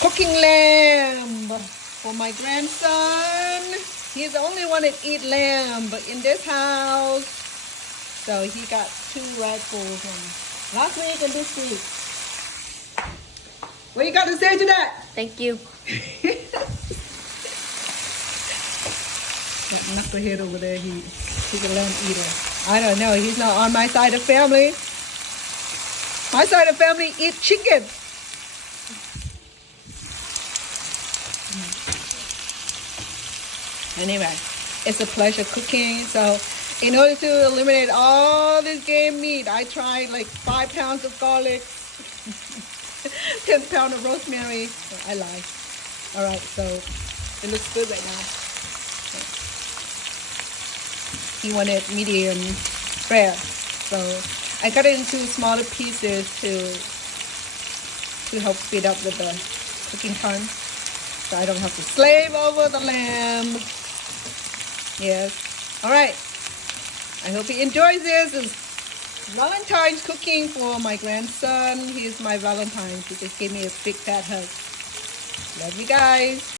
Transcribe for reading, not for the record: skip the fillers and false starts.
cooking lamb for my grandson. He's the only one that eat lamb in this house. So he got 2 ragfulls from last week and this week. What you got to say to that? Thank you. That knucklehead over there, he's a lamb eater. I don't know. He's not on my side of family. My side of family eat chicken. Anyway, it's a pleasure cooking. So in order to eliminate all this game meat, I tried like 5 pounds of garlic, 10 pounds of rosemary. I lied. All right, so it looks good right now. He wanted medium rare, so I cut it into smaller pieces to help speed up with the cooking time, so I don't have to slave over the lamb. Yes. All right. I hope he enjoys this. It's Valentine's cooking for my grandson. He's my Valentine. He just gave me a big fat hug. Love you guys.